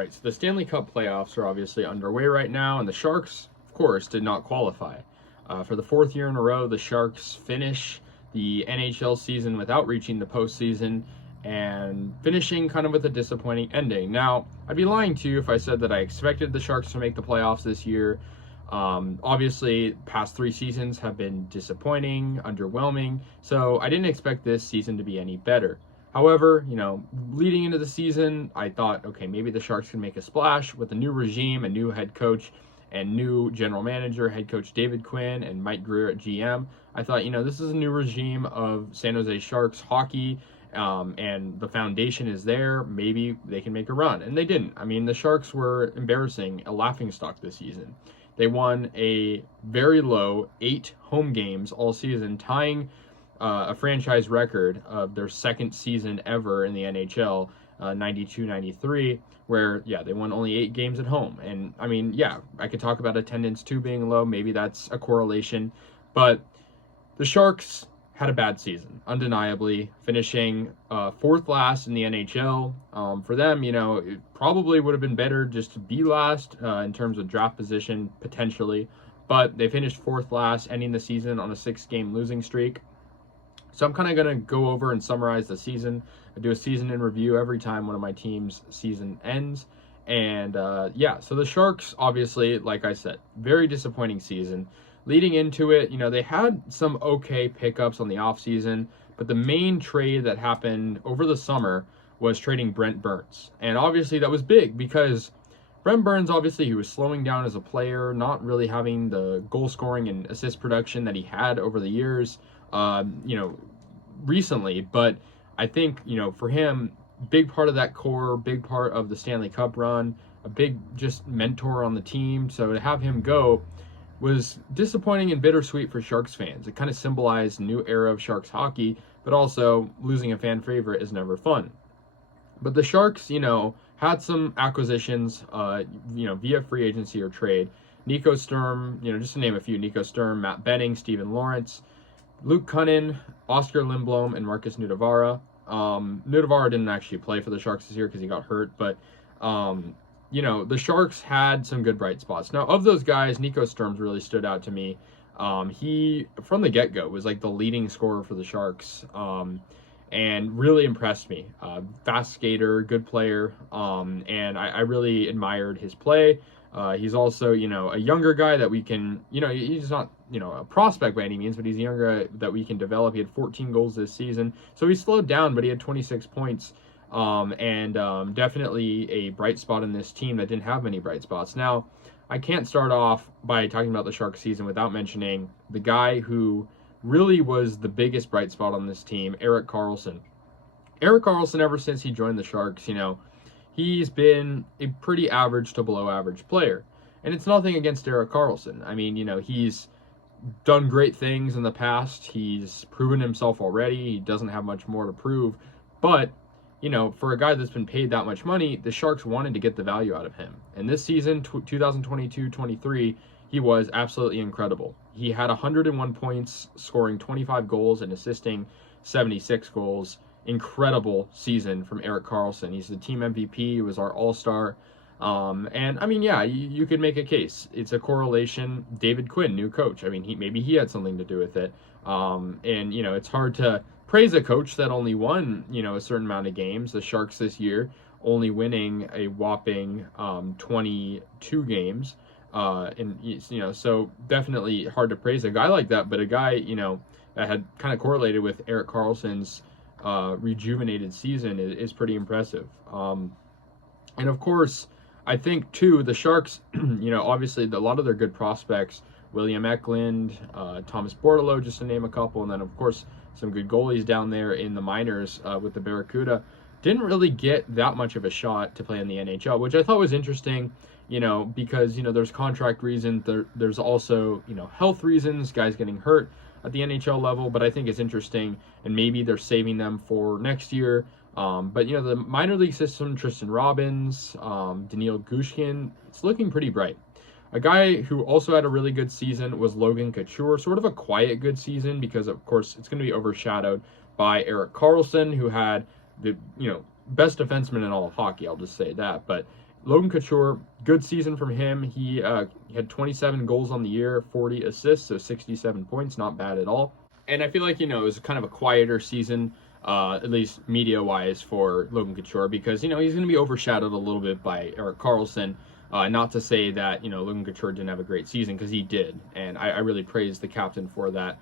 right, so the Stanley Cup playoffs are obviously underway right now, and the Sharks, of course, did not qualify. For the fourth year in a row, the Sharks finish the NHL season without reaching the postseason and finishing kind of with a disappointing ending. Now, I'd be lying to you if I said that I expected the Sharks to make the playoffs this year. Obviously, past 3 seasons have been disappointing, underwhelming, so I didn't expect this season to be any better. However, leading into the season, I thought, okay, maybe the Sharks can make a splash with a new regime, a new head coach, and new general manager, head coach David Quinn, and Mike Greer at GM. I thought, this is a new regime of San Jose Sharks hockey, and the foundation is there. Maybe they can make a run, and they didn't. I mean, the Sharks were embarrassing, a laughingstock this season. They won a very low 8 home games all season, tying a franchise record of their second season ever in the NHL, 92-93, where, they won only 8 games at home. And, I mean, I could talk about attendance too being low. Maybe that's a correlation. But the Sharks had a bad season, undeniably, finishing 4th last in the NHL. For them, it probably would have been better just to be last in terms of draft position, potentially. But they finished 4th last, ending the season on a 6-game losing streak. So I'm kind of going to go over and summarize the season. I do a season in review every time one of my team's season ends. And so the Sharks, obviously, like I said, very disappointing season. Leading into it, they had some okay pickups on the offseason, but the main trade that happened over the summer was trading Brent Burns. And obviously that was big because Brent Burns, obviously, he was slowing down as a player, not really having the goal scoring and assist production that he had over the years, recently. But I think, for him, big part of that core, big part of the Stanley Cup run, a big just mentor on the team. So to have him go was disappointing and bittersweet for Sharks fans. It kind of symbolized a new era of Sharks hockey, but also losing a fan favorite is never fun. But the Sharks, had some acquisitions, via free agency or trade. Nico Sturm, just to name a few, Nico Sturm, Matt Benning, Steven Lawrence, Luke Cunnin, Oscar Lindblom, and Marcus Nudavara. Nudavara didn't actually play for the Sharks this year because he got hurt, but the Sharks had some good bright spots. Now, of those guys, Nico Sturm really stood out to me. He, from the get-go, was like the leading scorer for the Sharks, and really impressed me. Fast skater, good player, and I really admired his play. He's also, a younger guy that we can, he's not, a prospect by any means, but he's a younger guy that we can develop. He had 14 goals this season, so he slowed down, but he had 26 points. Definitely a bright spot in this team that didn't have many bright spots. Now, I can't start off by talking about the Sharks season without mentioning the guy who really was the biggest bright spot on this team, Erik Carlson. Erik Carlson, ever since he joined the Sharks, he's been a pretty average to below average player. And it's nothing against Erik Carlson. I mean, he's done great things in the past. He's proven himself already. He doesn't have much more to prove. But for a guy that's been paid that much money, the Sharks wanted to get the value out of him. And this season, 2022-23, he was absolutely incredible. He had 101 points, scoring 25 goals and assisting 76 goals. Incredible season from Erik Carlson. He's the team MVP. He was our all-star. And, I mean, you could make a case. It's a correlation. David Quinn, new coach. I mean, maybe he had something to do with it. It's hard to praise a coach that only won, a certain amount of games. The Sharks this year only winning a whopping 22 games. So definitely hard to praise a guy like that, but a guy, that had kind of correlated with Erik Carlson's rejuvenated season is pretty impressive. And of course, I think too, the Sharks, obviously a lot of their good prospects, William Eklund, Thomas Bordeleau, just to name a couple, and then of course some good goalies down there in the minors with the Barracuda, didn't really get that much of a shot to play in the NHL, which I thought was interesting, because, there's contract reasons, there's also, health reasons, guys getting hurt at the NHL level, but I think it's interesting, and maybe they're saving them for next year. But, the minor league system, Tristan Robbins, Daniil Gushkin, it's looking pretty bright. A guy who also had a really good season was Logan Couture, sort of a quiet good season because, of course, it's going to be overshadowed by Erik Carlson, who had the, best defenseman in all of hockey, I'll just say that. But Logan Couture, good season from him. He had 27 goals on the year, 40 assists, so 67 points, not bad at all. And I feel like, it was kind of a quieter season, at least media-wise, for Logan Couture, because, he's going to be overshadowed a little bit by Erik Carlson. Not to say that, Logan Couture didn't have a great season, because he did. And I really praise the captain for that,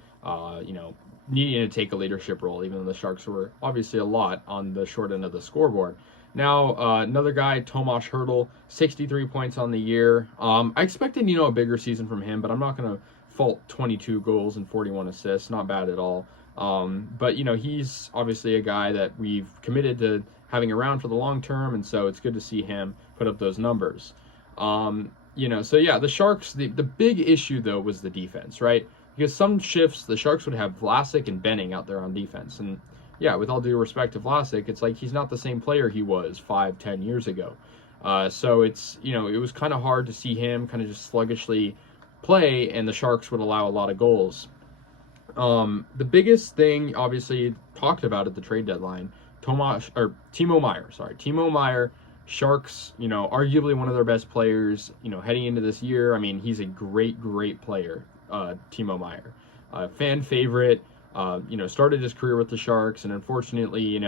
needing to take a leadership role, even though the Sharks were obviously a lot on the short end of the scoreboard. Now, another guy, Tomas Hertl, 63 points on the year. I expected, a bigger season from him, but I'm not going to fault 22 goals and 41 assists. Not bad at all. But, he's obviously a guy that we've committed to having around for the long term, and so it's good to see him put up those numbers. So yeah, the Sharks, the big issue, though, was the defense, right? Because some shifts, the Sharks would have Vlasic and Benning out there on defense, and yeah, with all due respect to Vlasic, it's like he's not the same player he was 5-10 years ago. So it's, it was kind of hard to see him kind of just sluggishly play, and the Sharks would allow a lot of goals. The biggest thing, obviously, talked about at the trade deadline, Teemo Meyer, Sharks, arguably one of their best players, heading into this year. I mean, he's a great, great player, Teemo Meyer. Fan favorite. Started his career with the Sharks, and unfortunately,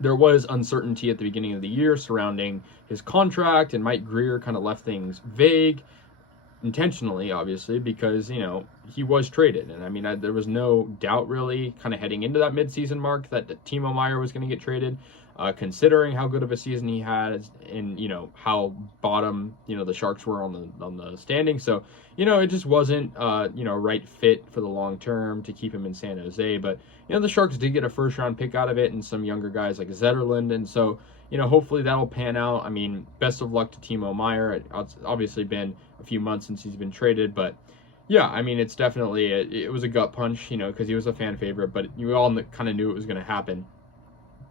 there was uncertainty at the beginning of the year surrounding his contract, and Mike Greer kind of left things vague, intentionally, obviously, because, he was traded. And I mean, there was no doubt really kind of heading into that midseason mark that Teemo Meyer was going to get traded, considering how good of a season he had, and, how bottom, the Sharks were on the standing. So, it just wasn't, right fit for the long term to keep him in San Jose. But, the Sharks did get a first round pick out of it, and some younger guys like Zetterlund. And so, hopefully that'll pan out. I mean, best of luck to Teemo Meyer. It's obviously been a few months since he's been traded, but yeah, I mean, it's definitely, it was a gut punch, because he was a fan favorite, but you all kind of knew it was going to happen.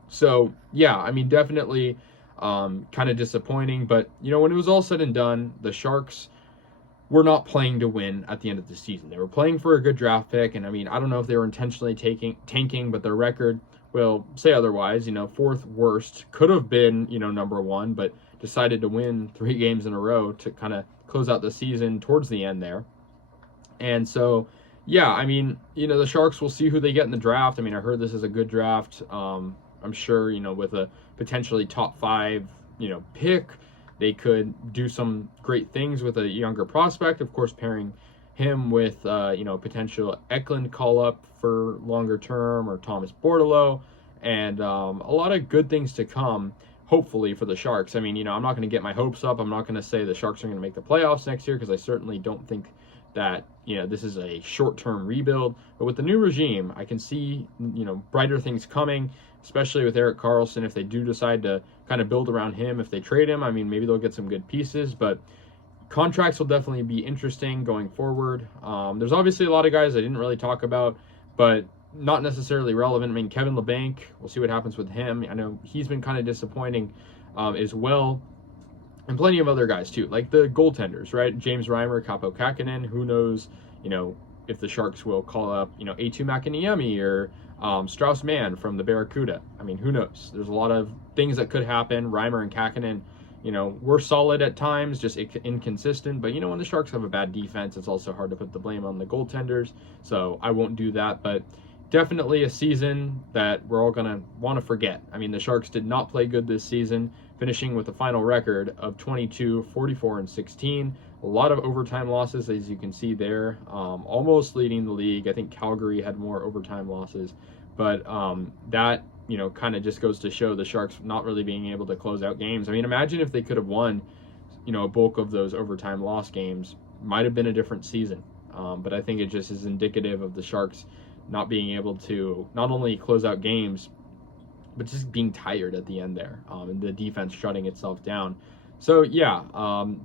So, yeah, I mean, definitely kind of disappointing. But, when it was all said and done, the Sharks were not playing to win at the end of the season. They were playing for a good draft pick. And, I mean, I don't know if they were intentionally tanking, but their record will say otherwise. Fourth worst. Could have been, number one, but decided to win 3 games in a row to kind of close out the season towards the end there. And so, yeah, I mean, the Sharks will see who they get in the draft. I mean, I heard this is a good draft. I'm sure, with a potentially top 5, pick, they could do some great things with a younger prospect. Of course, pairing him with, potential Eklund call-up for longer term, or Thomas Bordeleau, and a lot of good things to come, hopefully, for the Sharks. I mean, I'm not going to get my hopes up. I'm not going to say the Sharks are going to make the playoffs next year, because I certainly don't think that, this is a short-term rebuild. But with the new regime, I can see, brighter things coming, especially with Erik Carlson. If they do decide to kind of build around him, if they trade him, I mean, maybe they'll get some good pieces. But contracts will definitely be interesting going forward. There's obviously a lot of guys I didn't really talk about, but not necessarily relevant. I mean, Kevin Labanc, we'll see what happens with him. I know he's been kind of disappointing as well. And plenty of other guys, too, like the goaltenders, right? James Reimer, Kaapo Kähkönen. Who knows, if the Sharks will call up, Eetu Mäkiniemi or Strauss-Mann from the Barracuda. I mean, who knows? There's a lot of things that could happen. Reimer and Kähkönen, were solid at times, just inconsistent. But, when the Sharks have a bad defense, it's also hard to put the blame on the goaltenders. So I won't do that. But definitely a season that we're all going to want to forget. I mean, the Sharks did not play good this season, finishing with a final record of 22, 44, and 16. A lot of overtime losses, as you can see there, almost leading the league. I think Calgary had more overtime losses, but that, kind of just goes to show the Sharks not really being able to close out games. I mean, imagine if they could have won, a bulk of those overtime loss games. Might have been a different season, but I think it just is indicative of the Sharks not being able to not only close out games, but just being tired at the end there, and the defense shutting itself down. So, yeah,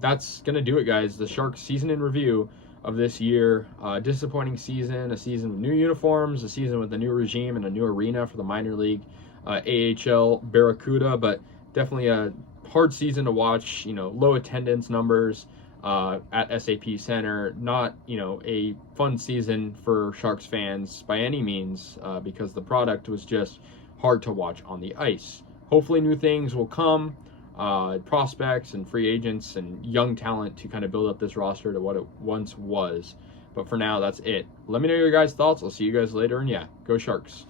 that's going to do it, guys. The Sharks season in review of this year. Disappointing season, a season with new uniforms, a season with a new regime and a new arena for the minor league AHL Barracuda, but definitely a hard season to watch. Low attendance numbers at SAP Center. Not, a fun season for Sharks fans by any means, because the product was just hard to watch on the ice. Hopefully new things will come. prospects and free agents and young talent to kind of build up this roster to what it once was. But for now, that's it. Let me know your guys' thoughts. I'll see you guys later, and yeah, go Sharks.